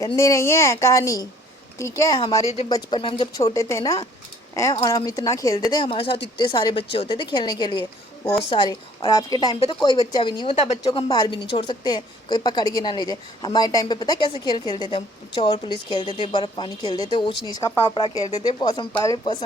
गंदी नहीं है कहानी, ठीक है। हमारे जब बचपन में हम जब छोटे थे ना और हम इतना खेलते थे, हमारे साथ इतने सारे बच्चे होते थे खेलने के लिए, बहुत सारे। और आपके टाइम पे तो कोई बच्चा भी नहीं होता, बच्चों को हम बाहर भी नहीं छोड़ सकते हैं, कोई पकड़ के ना ले जाए। हमारे टाइम पे पता है कैसे खेल खेलते थे हम? चोर पुलिस खेलते थे, बर्फ पानी खेलते थे, ऊंच नीच का पापड़ा खेलते थे, पसम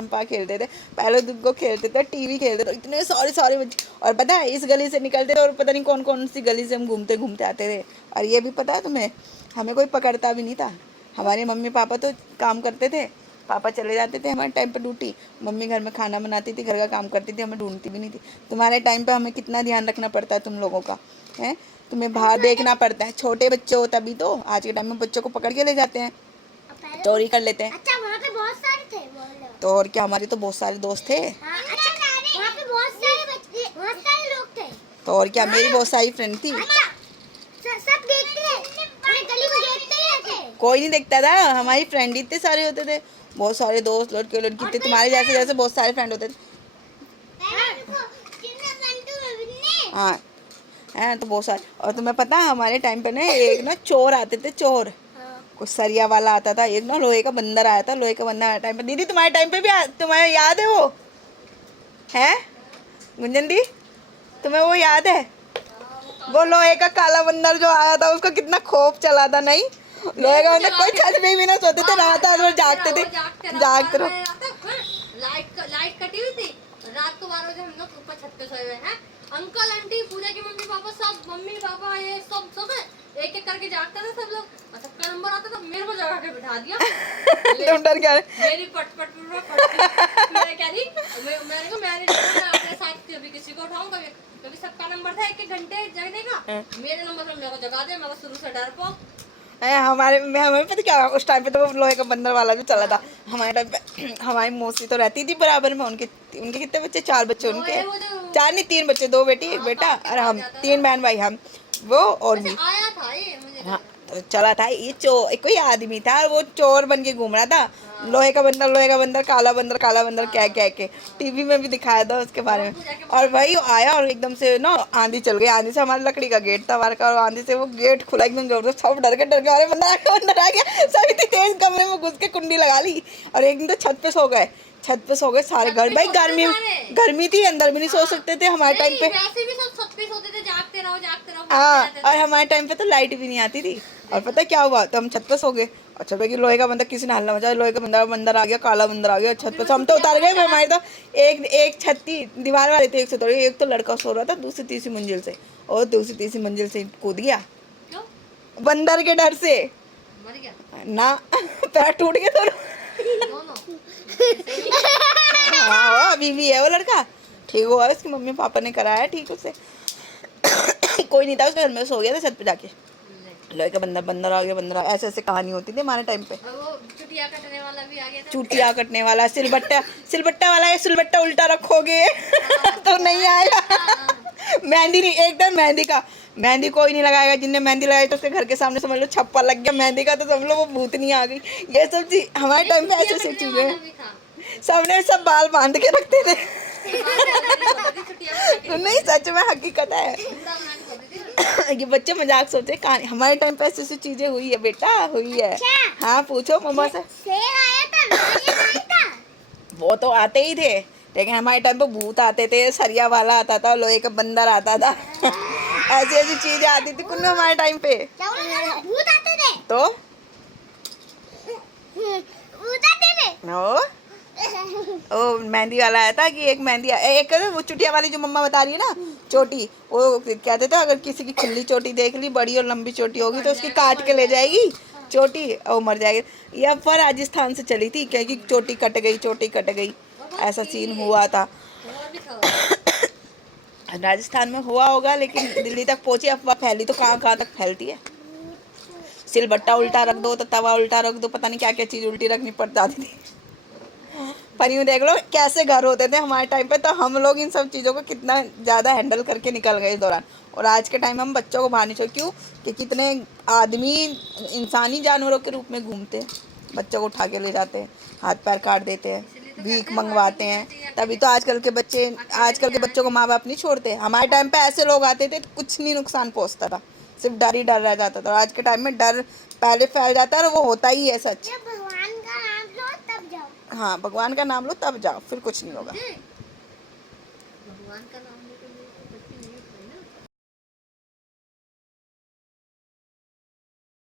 पा खेलते थे, पहले दुग्गो खेलते थे, टीवी खेलते थे, इतने सारे सारे बच्चे। और पता है इस गली से निकलते थे और पता नहीं कौन कौन सी गली से हम घूमते घूमते आते थे। और ये भी पता है तुम्हें, हमें कोई पकड़ता भी नहीं था। हमारे मम्मी पापा तो काम करते थे, पापा चले जाते थे हमारे टाइम पे ड्यूटी, मम्मी घर में खाना बनाती थी, घर का काम करती थी, हमें ढूंढती भी नहीं थी। तुम्हारे टाइम पे हमें कितना ध्यान रखना पड़ता है तुम लोगों का, है? तुम्हें बाहर देखना पड़ता है, छोटे बच्चे हो तभी तो। आज के टाइम में बच्चों को पकड़ के ले जाते हैं, चोरी कर लेते हैं। अच्छा वहाँ पे बहुत सारे थे तो और क्या, हमारे तो बहुत सारे दोस्त थे। हाँ, अच्छा वहाँ पे बहुत सारे लोग थे। तो और क्या, मेरी बहुत सारी फ्रेंड थी। सब देखते हैं, पूरे गली में देखते ही रहते। कोई नहीं देखता था, हमारी फ्रेंड इतने सारे होते थे, बहुत सारे दोस्त, लड़के लड़की थे, तुम्हारे जैसे जैसे बहुत सारे फ्रेंड होते थे। हाँ है तो बहुत सारे। और तुम्हें पता है हमारे टाइम पे ना एक ना चोर आते थे, चोर, कुछ सरिया वाला आता था, एक ना लोहे का बंदर आया था, लोहे का बंदर टाइम पे। दीदी तुम्हारे टाइम पे भी तुम्हें याद है वो, है गुंजन दी, तुम्हें वो याद है? वो लोहे का काला बंदर जो आया था, उसका कितना खौफ चला था। नहीं, लोहे का बंदर कोई छत में भी ना सोते थे, रात रात भर जागते थे, जागते रहो। लाइट कटी हुई थी, रात को 12 बजे हम लोग ऊपर छत पे सोए हुए हैं। अंकल आंटी पूजा की मम्मी पापा सब, मम्मी पापा ये सब सब एक एक करके जागते थे सब लोग। सबका नंबर आता था, मेरे को जगा के बिठा दिया। तुम डर गए? मेरी पट पट मैं कह रही, मैंने अपने साथ अभी किसी को उठाऊंगा क्योंकि सबका नंबर था 1-1 घंटे जगने का। मेरे नंबर पर मेरे को जगा दे, मैं शुरू से डर पाऊं। हमें पता क्या, उस टाइम पे तो वो लोहे का बंदर वाला भी चला था। हमारे टाइम पे हमारी मौसी तो रहती थी बराबर में, उनके उनके कितने बच्चे? 4 बच्चे उनके, 4 नहीं 3 बच्चे, 2 बेटी 1 बेटा, और हम 3 बहन भाई, हम वो और भी। आया था ये मुझे, हाँ तो चला था ये कोई आदमी था, वो चोर बन के घूम रहा था, लोहे का बंदर, काला बंदर क्या क्या के टीवी में भी दिखाया था उसके बारे में। और भाई आया और एकदम से ना आंधी चल गई, आंधी से हमारा लकड़ी का गेट था हमारे का, और आंधी से वो गेट खुला एकदम जोर से, सब डर के अरे बंदर आ गया। सब इतनी तेज कमरे में घुस के कुंडी लगा ली, और एक दिन तो छत पे सो गए सारे घर। भाई गर्मी थी, अंदर भी नहीं सो सकते थे हमारे टाइम पे। वैसे भी सब छत पे सोते थे, जागते रहो। हाँ, और हमारे टाइम पे तो लाइट भी नहीं आती थी। और पता क्या हुआ, तो हम छत पे सो गए, और छत पे कि लोहे का बंदर, किसी ने हल्ला मचा, लोहे का बंदर आ गया, काला बंदर आ गया छत पे। हम तो उतार गए। हमारे तो एक छत थी, दीवार वाले थे, एक से थोड़ी, एक तो लड़का सो रहा था दूसरी तीसरी मंजिल से, और दूसरी तीसरी मंजिल से कूद गया बंदर के डर से। मर गया ना पैर टूट गया दोनों। हाँ अभी भी है वो लड़का, ठीक हुआ, उसकी मम्मी पापा ने कराया ठीक उसे। कोई नहीं था उसके घर में, सो गया था छत पे जाके, लोहे का बंदर आ गया, ऐसे ऐसे कहानी होती थी हमारे टाइम पे। वो चुटिया कटने वाला भी आ गया था, चुटिया कटने वाला, सिलबट्टा वाला है, सिलबट्टा उल्टा रखोगे तो नहीं आएगा। मेहंदी नहीं, एकदम मेहंदी कोई नहीं लगाएगा, जिनने मेहंदी लगाई तो उसके घर के सामने समझ लो छप्पा लग गया मेहंदी का, तो समझ लो वो भूतनी आ गई। ये सब चीज हमारे टाइम पे ऐसे ऐसी चीजें, सबने सब बाल बांध के रखते थे। नहीं सच में हकीकत है। ये बच्चे मजाक सोचे, कहानी हमारे टाइम पे ऐसी चीजें हुई है बेटा, हुई है। हाँ पूछो मम्मा से। शेर आया था, वो तो आते ही थे, लेकिन हमारे टाइम पे भूत आते थे, सरिया वाला आता था, लोहे का बंदर आता था। ऐसी ऐसी चीजें आती थी कुछ हमारे टाइम पे। भूत आते थे तो भूत आते थे। ओ मेहंदी वाला आया था कि एक वो चुटिया वाली जो मम्मा बता रही है ना, चोटी, वो कहते थे अगर किसी की खुली चोटी देख ली, बड़ी और लंबी चोटी होगी तो उसकी काट के ले जाएगी चोटी, और मर जाएगी। ये अफवाह राजस्थान से चली थी, क्योंकि चोटी कट गई, ऐसा सीन हुआ था। राजस्थान में हुआ होगा, लेकिन दिल्ली तक पहुंची अफवाह, फैली तो कहाँ कहाँ तक फैलती है। सिलबट्टा उल्टा रख दो तो तवा उल्टा रख दो, पता नहीं क्या क्या चीज़ उल्टी रखनी पड़ जाती थी। पर यूँ देख लो कैसे घर होते थे हमारे टाइम पे, तो हम लोग इन सब चीज़ों को कितना ज़्यादा हैंडल करके निकल गए इस दौरान। और आज के टाइम में हम बच्चों को बाहर नहीं छोड़े, क्यों कि कितने आदमी इंसानी जानवरों के रूप में घूमते हैं, बच्चों को उठा के ले जाते हैं, हाथ पैर काट देते हैं, भीख मंगवाते हैं। तभी तो आजकल के बच्चों को माँ बाप नहीं छोड़ते। हमारे टाइम पे ऐसे लोग आते थे तो कुछ नहीं नुकसान पहुँचता था, सिर्फ डर ही डर रह जाता था। और आज के टाइम में डर पहले फैल जाता है और वो होता ही है सच। जब भगवान का नाम लो तब जाओ। हाँ, भगवान का नाम लो तब जाओ, फिर कुछ नहीं होगा। जी, भगवान का नाम लेके